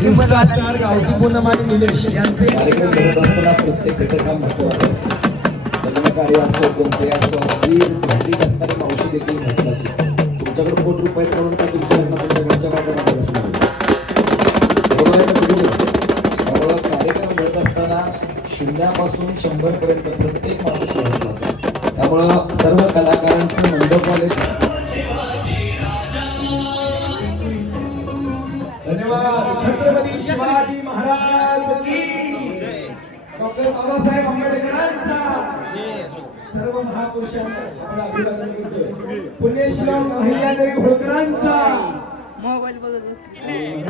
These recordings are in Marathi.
इन्स्टा स्टार गावठी पूनम आणि निलेश यांचे कार्यक्रम घडत असताना प्रत्येक घटक हा महत्त्वाचा असतो. लग्न कार्य असो कोणते असो ही भांडी असणारी मावशी देखील महत्वाची तुमच्याकडे कोटी रुपये करून का तुमच्या लग्न तुमच्या घरच्या बायका असणार त्यामुळं कार्यक्रम घडत असताना शून्यापासून शंभर पर्यंत प्रत्येक माणूस महत्त्वाचा त्यामुळं सर्व कला पुण्यश्लोक अहिल्यादेवी होळकरांचा मोबाईल बघत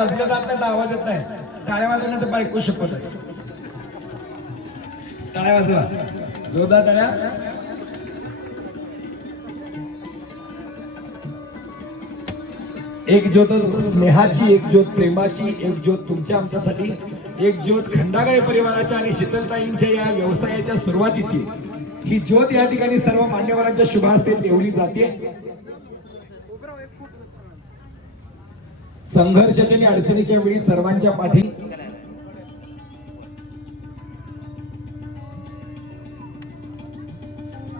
वाजल्या जात नाही तर आवाज येत नाही टाळ्या वाजवण्यात बायको शपथ आहे. टाळ्या वाजवा. जोरदार टाळ्या. एक ज्योत स्नेहाची एक ज्योत प्रेमाची एक ज्योत तुमच्या आमच्यासाठी एक ज्योत खंडागळे परिवाराच्या आणि शीतलताईंच्या या व्यवसायाच्या सुरुवातीची. ही ज्योत या ठिकाणी सर्व मान्यवरांच्या शुभ हस्ते देवली जाते. संघर्षाच्या आणि अडचणीच्या वेळी सर्वांच्या पाठी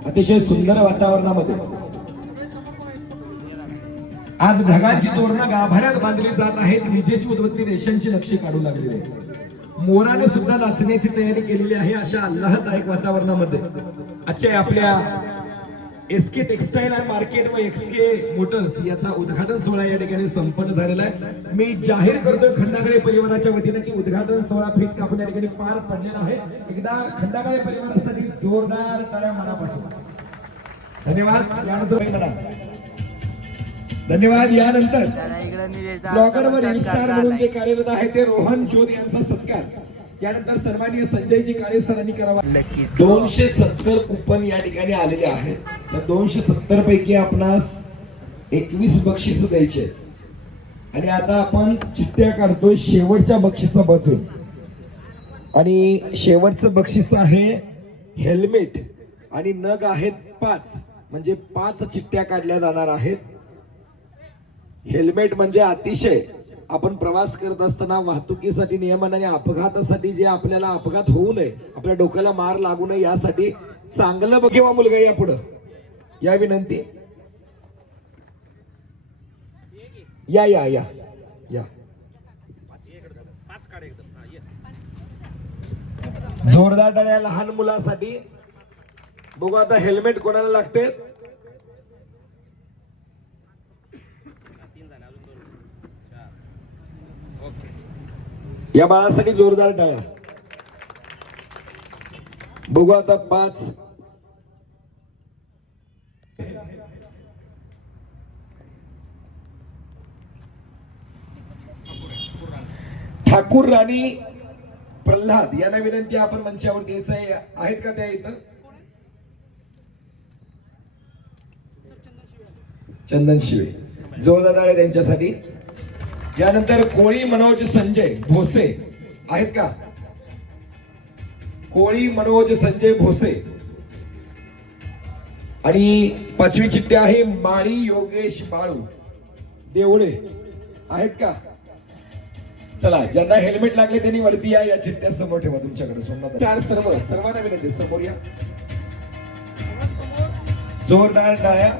अतिशय सुंदर वातावरणामध्ये. आज ढगांची तोरणं गाभाऱ्यात बांधली जात आहेत. विजेची उद्बत्ती रेषांची नक्षी काढू लागलेली आहे मोराने सुद्धा नाचण्याची तयारी केलेली आहे अशा आल्हाददायक वातावरणामध्ये. आजच्या आपल्या S K textile and market व एक्स के मोटर्स याचा उद्घाटन सोहळा या ठिकाणी संपन्न झालेला आहे. मी जाहीर करतोय खंडागळे परिवाराच्या वतीने की उद्घाटन सोहळा फिट कापून या ठिकाणी पार पडलेला आहे. एकदा खंडागळे परिवारासाठी जोरदार टाळ्या मनापासून. धन्यवाद. यानंतर धन्यवाद. यानंतर ब्लॉगर व रील स्टार म्हणून जे कार्यरत आहे ते रोहन जोर यांचा सत्कार. यानंतर सन्माननीय संजयजी काळे सरांनी करावा. दोनशे सत्तर कुपन या ठिकाणी आलेले आहेत. त्या दोनशे सत्तर पैकी आपणास एकवीस बक्षीस द्यायचे. आणि आता आपण चिठ्ठ्या काढतोय शेवटच्या बक्षिसापासून आणि शेवटचं बक्षीस आहे हेल्मेट आणि नग आहेत पाच. म्हणजे पाच चिठ्ठ्या काढल्या जाणार आहेत. हेल्मेट म्हणजे अतिशय आपण प्रवास करत असताना वाहतुकीसाठी नियमन आणि अपघातासाठी जे आपल्याला अपघात होऊ नये आपल्या डोक्याला मार लागू नये यासाठी चांगलं बघ किंवा मुलगा या पुढं. या विनंती. या या या या. जोरदार टाळ्या लहान मुलासाठी. बघू आता हेल्मेट कोणाला लागते? या बाळासाठी जोरदार टाळ्या. बघू आता पाच. ठाकूर राणी प्रल्हाद यांना विनंती आपण मंचावर द्यायचं आहे आहेत का त्या इथं? चंदन शिवे. जोरदार आहे त्यांच्यासाठी. यानंतर कोळी मनोज संजय भोसे आहेत का? कोळी मनोज संजय भोसे. आणि पाचवी चिठ्ठी आहे माळी योगेश बाळू. देवळे आहेत का? चला ज्यांना हेल्मेट लागले त्यांनी वरती या या चिठ्ठ्या समोर ठेवा तुमच्याकडे. सोमनाथ चार सर्व सर्वांना विनंती समोर या. जोरदार टाळ्या.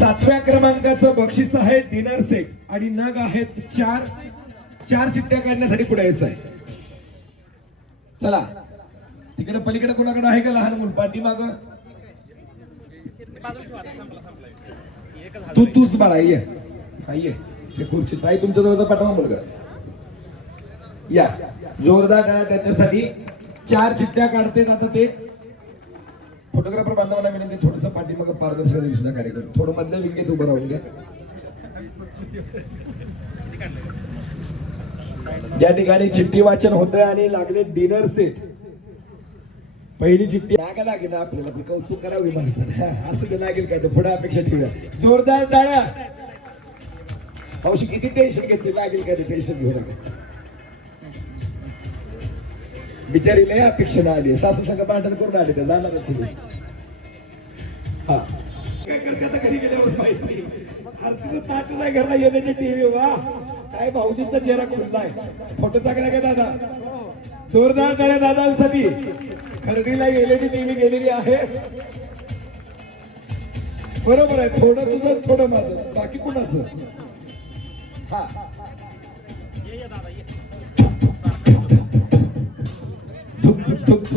सातव्या क्रमांकाचं बक्षीस आहे डिनर सेट. आणि नग आहेत चार. चार चिठ्ठ्या काढण्यासाठी पुढे यायचं आहे. चला. तिकडे पलीकडे कोणाकडे आहे का लहान मुल? पाठी माग तू तूच बाळा ये. हा ये. ते खुर्ची. ताई तुमच्या जवळचा पाठवा मुलगा. या. जोरदार त्याच्यासाठी. चार चिठ्ठ्या काढते आता ते. फोटोग्राफर बांधवांना विनंती थोडस पाठीमाग पारदर्शक दिवशीचा कार्यक्रम. थोडं मधल्या विंगेत उभं राहून घ्या. या ठिकाणी चिठ्ठी वाचन होतं आणि लागले डिनर सेट पहिली चिठ्ठी लागा लागेल ना आपल्याला कौतुक करावी माणसं असं ते लागेल काय तर पुढे अपेक्षा ठेवूया. जोरदार टाळ्या. हौशी किती टेन्शन घेतली? लागेल काय ते टेन्शन घेऊ नका. बिचारी लय अपेक्षा ना आली. सासू संघ भांडण करून आले तर जाणारच नाही. हा. काय करते आता घरी गेल्यावर माहीत नाही. आरतीचं ताट नाही घरला येण्याची टीव्ही वा काय भाऊजींचा चेहरा खुललाय फोटो चांगला काय दादा. जोरदार टाळ्या दादांसाठी. खरडीला गेलेली टीव्ही गेलेली आहे. बरोबर आहे. थोडं तुझं थोडं माझं. बाकी कुणाचं? हा.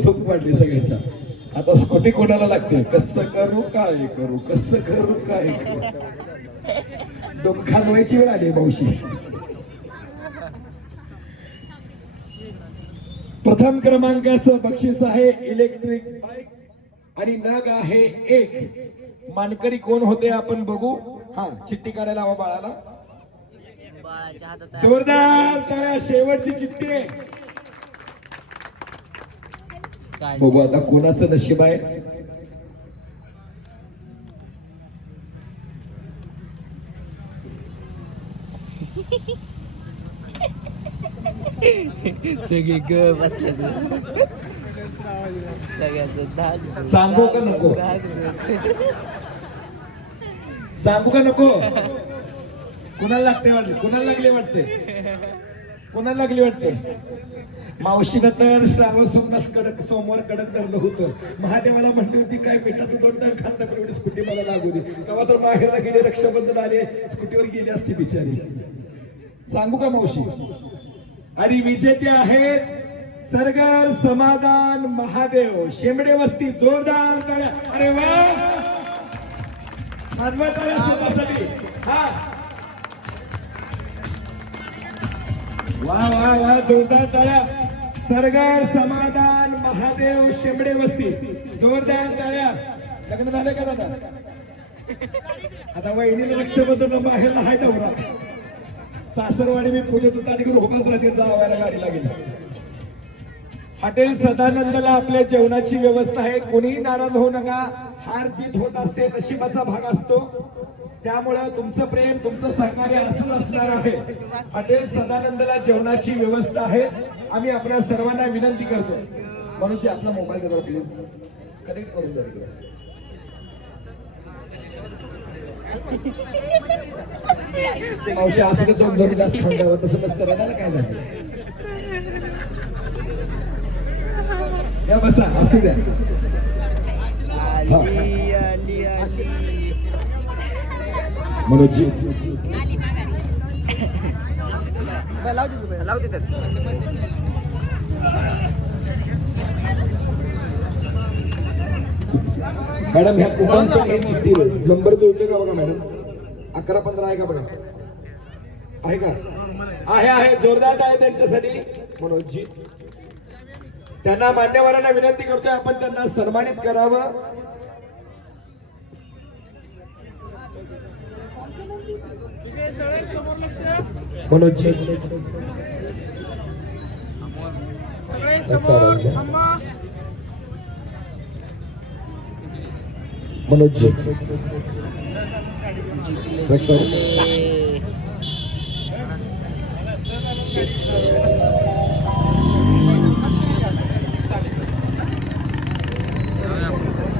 थुक वाढली सगळ्यांच्या. आता स्कूटी कोणाला लागते? कसं करू काय करू? कसं करू काय करू? डोकं खाजवायची वेळ आली मावशी. प्रथम क्रमांकाचं बक्षीस आहे इलेक्ट्रिक बाईक आणि नग आहे एक. मानकरी कोण होते आपण बघू. हा चिठ्ठी काढायला हवा बाळाला. जोरदार शेवटची चिठ्ठी बघू आता कोणाचं नशीब आहे. सगळी ग सांगू का नको? सांगू का नको? कुणाला लागते वाटते? कुणाला लागले वाटते? कोणाला लागली वाटते? मावशीनं तर श्रावण सोमनाथ कडक सोमवार कडक धरलं होतं. महादेवाला म्हणली होती काय मिठाचं दोन टाइम खात नाही पण एवढी स्कूटी मला लागू दे. तेव्हा तर माहेरला गेले रक्षाबंधन आले स्कूटीवर गेली असती बिचारी. सांगू का मावशी? आणि विजेते आहेत सरगर समाधान महादेव. शेंबडे वस्ती जोरदार अरे वा! मानवा टाळ्या हा. वा वा वा जोरदार टाळ्या सरगार समाधान महादेव शेंबडे वस्ती. जोरदार टाळ्या लग्न झालं का दादा? आता वहिनीला लक्ष बदल बाहेर हाय दौरा सासरवाडी मी पूजत होता तिकडे उभाच राहते जावायला गाडी लागेल. हॉटेल सदानंदला आपल्या जेवणाची व्यवस्था आहे. कोणीही नाराज होऊ नका. हार जीत होत असते नशिबाचा भाग असतो. त्यामुळं तुमचं प्रेम तुमचं सहकार्य असंच असणार आहे. हॉटेल सदानंदला जेवणाची व्यवस्था आहे. आम्ही आपल्या सर्वांना विनंती करतो. म्हणून आपला मोबाईल देतो प्लीज कनेक्ट करून द्या मावशी असं दोन दोन तास थंडावं तसं नसतं रडायला काय झालं? या बसा असू द्या. मनोजी लावते मॅडम ह्या कुपनचा एक चिठ्ठी नंबर जोडले का बघा मॅडम? अकरा पंधरा आहे का बघा? आहे का? आहे आहे. जोरदार आहे त्यांच्यासाठी. मनोजजी. त्यांना मान्यवरांना विनंती करतोय आपण त्यांना सन्मानित करावं. Manoji Manojji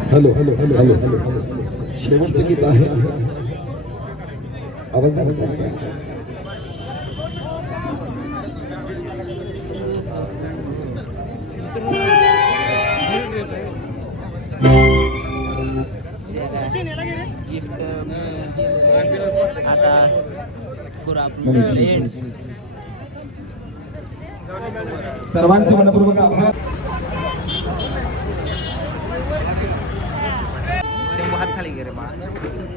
hello hello hello hello hello. शेवटचं गीत आहे. आवाज द्या त्यांचा. गिफ्ट आता करू आपण सर्वांचे मनपूर्वक आभार शंभू हात खाली गेले बाळा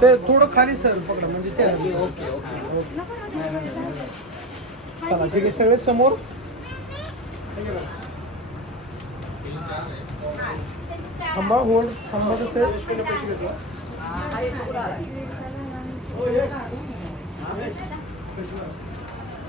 ते थोडं खाली सर पकडा म्हणजे ओके ओके चला ठीक आहे सगळे समोर. थांबा होल्ड थांबा तसे